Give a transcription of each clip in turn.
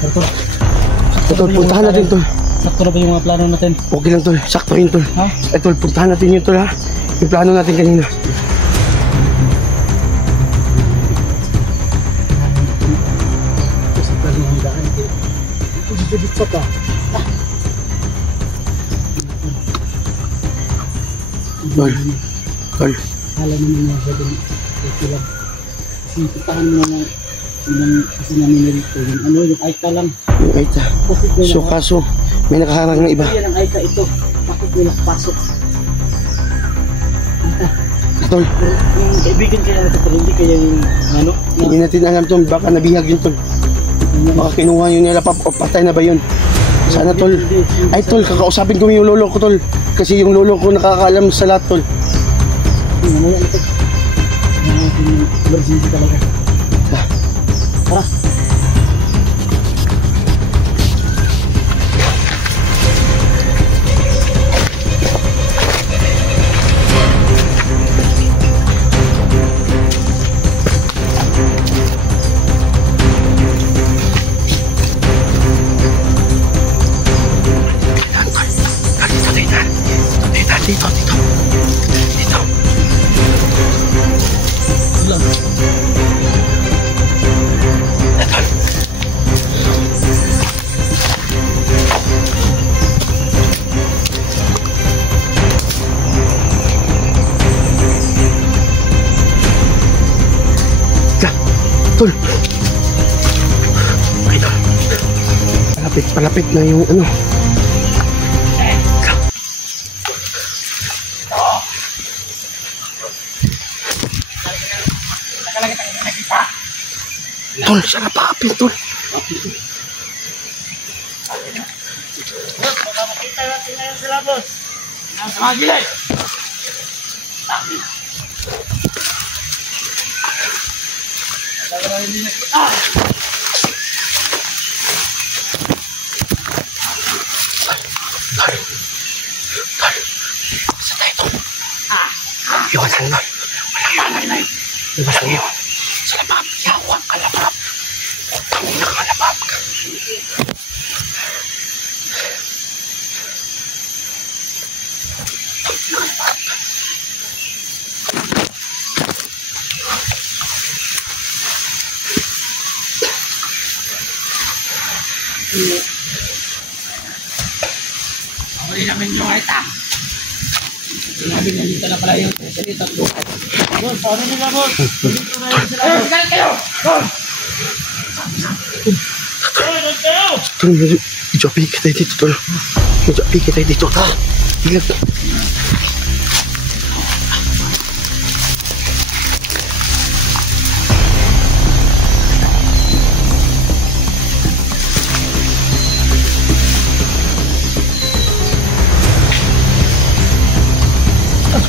Tol, puntahan natin tol. Sakto na ba yung mga plano natin? Okay lang tol, sakto yun tol. Ha? Tol, puntahan natin yun tol ha. Yung plano natin kanina. Tol, tol. Kala naman na siya din. Ito lang. Kasi putahan mo na kasi namin nilito. Yung ano, yung Aita lang. Yung Aita. So kaso, may nakaharang ng iba. Yan ang Aita ito. Bakit may nakapasok? Aita. Tol. Yung kaibigan kaya natin, pero hindi kaya yung ano? Hindi natin alam tol, baka nabihag yun tol. Baka kinuha yun nila pa, o patay na ba yun? Sana tol. Ay tol, kakausapin ko yung lolo ko tol. Kasi yung lolo ko nakakaalam sa lahat tol. Mamaya ito. Emergency talaga. Tara. Tol. Ay, tol. Palapit na yung ano. Tol, siya napapit, tol. Boss, baka makita natin ngayon sila, boss. Nasa mga gilay. Saan tayo ito? Iwasan mo. Walang manay. Iwasan ngayon. Sa labab. Yawang ka labab. Tangina ka labab ka. Huli namin yung Aita. Sinabi na dito na pala yung dito. Boss, ano nila, boss? Dito na yun sila, boss. Galit kayo! Boss! Galit kayo! Tol, medyo apikit tayo dito, tol. Medyo apikit tayo dito, tol. Hilag na.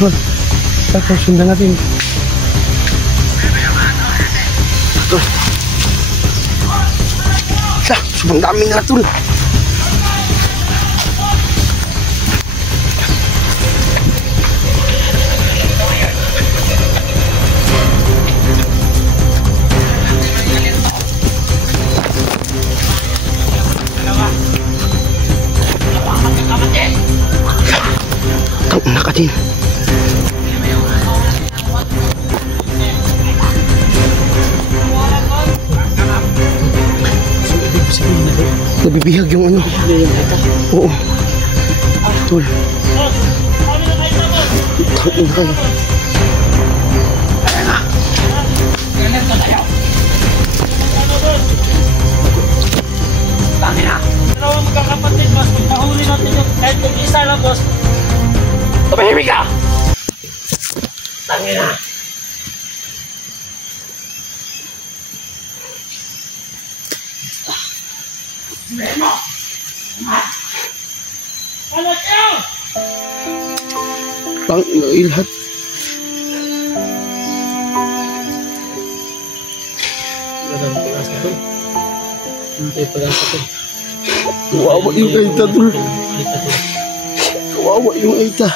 Tol, tol, sundan natin. Tol. Sobrang dami na, tol. Tol, nakatin. Nabibihag yung ano. Oo. Tol. Tangin na kayo. Tangin na. Dalawang magkakapatid, boss. Pagpahuli natin yung kahit mag-isa lang, boss. Tumahimik ka! Tangin na. Memo! Alas nyo! Pang ilhat. Kawawa yung Aita, tol. Kawawa yung Aita.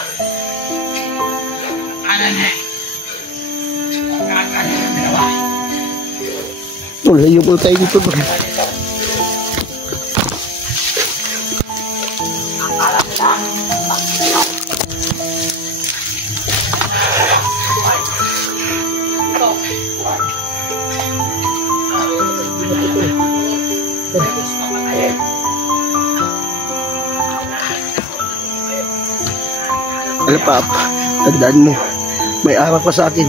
Tol, layo po tayo dito, tol. Pap, tandaan mo, may araw ka sa akin.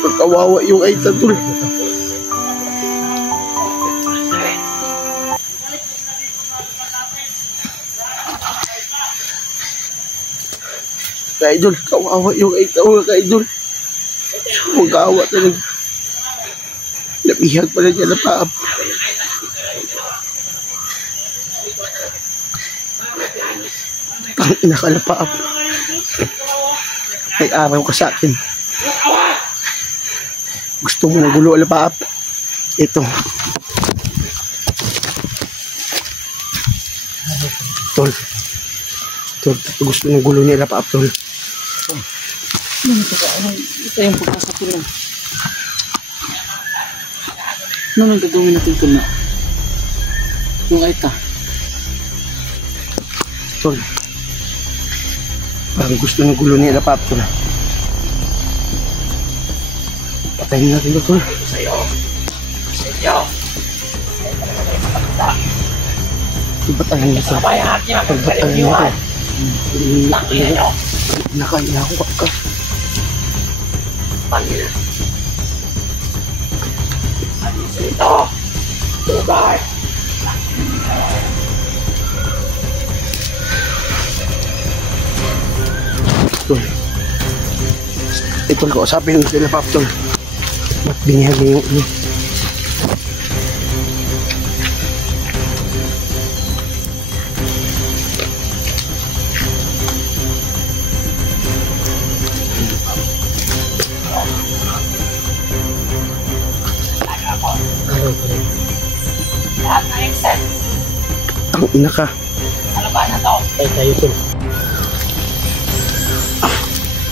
Pagkawawa yung Aita, tol. Ka-idol, kawawa yung Aita, mga ka-idol. Magkawa talaga. Nabihag pala niya na Pap. Ang inakalapap. May araw ka sa akin. Gusto mo ng gulo, alapap? Ito. Tol. Tol, gusto ng gulo niya, alapap, tol. Ito yung pagkasapin na. Ano nang gagawin natin ito na? Yung Aita. Tol. Parang gusto ng gulo niya, alapap, tol. Patayin natin ito, tol. Sa'yo. Sa'yo. Pagpatayin niya, tol. Sabayan niya. Pagpatayin niya, tol. Tangin nyo. Nakaiyak ka. Tangin. Alis ito. Tugay. Tol. Ito ko, sabi ng sila Pap, tol. Ba't binihag niya yung ano? Lahat na exit. Ang ina ka. Ano ba na to? Ay, tayo, tol.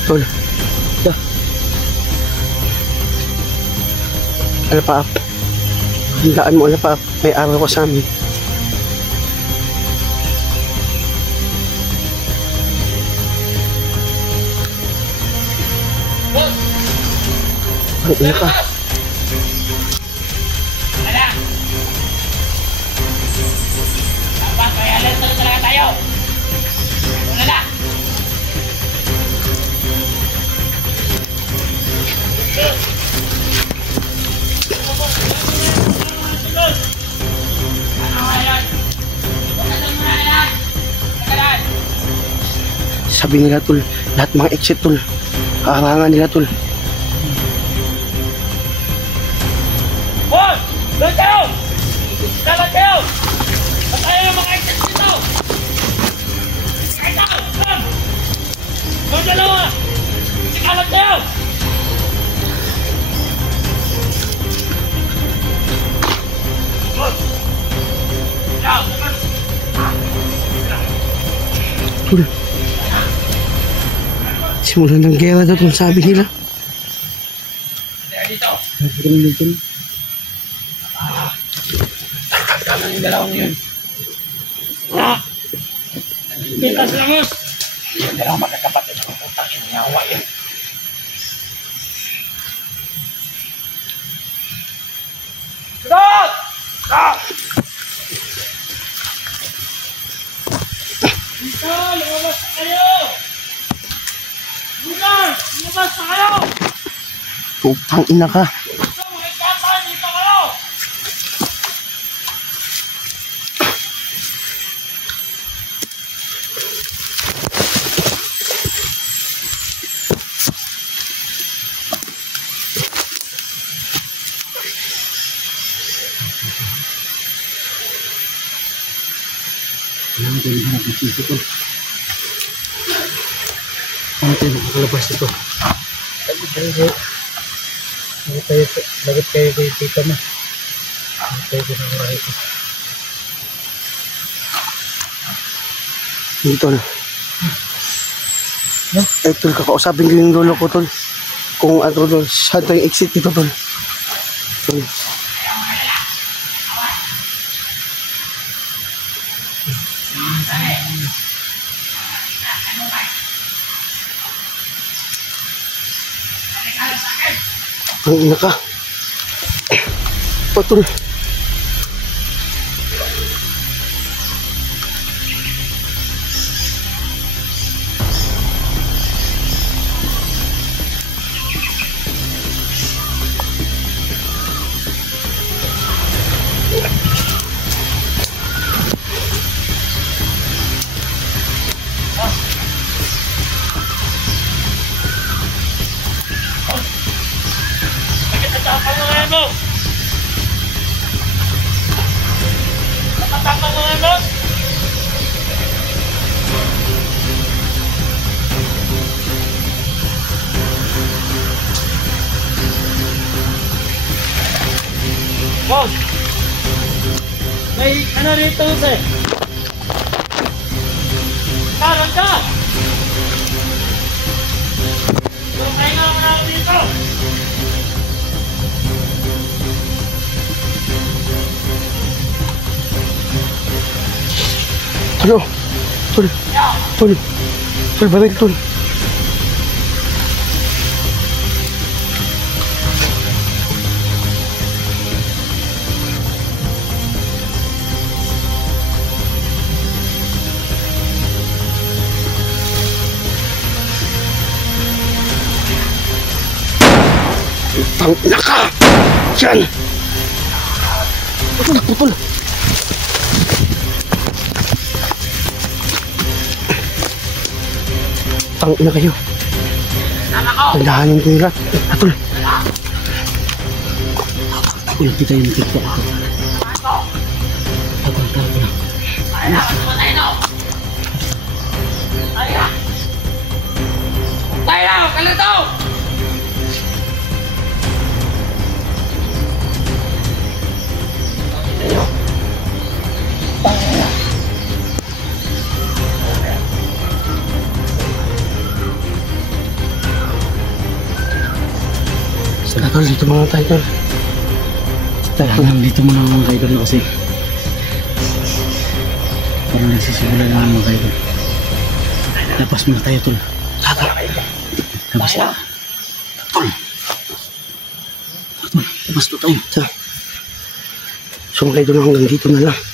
Tol. Alapap. Handaan mo, alapap. May araw ko sa amin. Ang ina ka. Wala. Dapat may alas na talaga tayo. Wala na. Sabi nila, tol, lahat mga exit, tol. Kahangangan nila, tol. Boss! Doon kayo! Dapat kayo! Patayin ang mga exit dito! Kahit ako! Doon! Doon dalawa! Sikalat kayo! Boss! Ciao! Tol. Simulan ng gera daw, tol, sabi nila. Kaya dito! Nagkaroon nito. Tama yung dalawang yun. Kita sila, boss! Yung dalawang magkakapatid ang putang inayawa yun. Stop! Stop! Dito! Lumabas na kayo! Lugar! Lumabas na kayo! Putang ina ka. Dito! Mga ikatan! Dito kayo! Ano tayo hanap ng sisi, tol? Ano tayo makakalabas ito? Bakit kayo dito na? Bakit kayo ginagawa ito? Hindi, tol. Eh, tol, kakausapin ko yung lolo ko, tol. Kung ano, tol, saan tayo exit dito, tol. Tol. Ang ina ka. Patol. Ano rito, sir? Karan ka! Tumay nga muna ako dito! Ano? Tol. Tol. Tol, baril, tol. Tangina ka! Yan! Putol, putol! Tangina kayo! Tandahanin ko yung rat! Atol! Atol, kita yung nakita ako. Atol, atol. Tayo! Kalito! Atol, dito mga tayo, tol. Dito muna mga kaidol kasi parang nagsisimula na mga kaidol. Labas muna tayo, tol. Tata! Labas na. Tol. Tol, labas na tayo. So mga idol, hanggang dito na lang.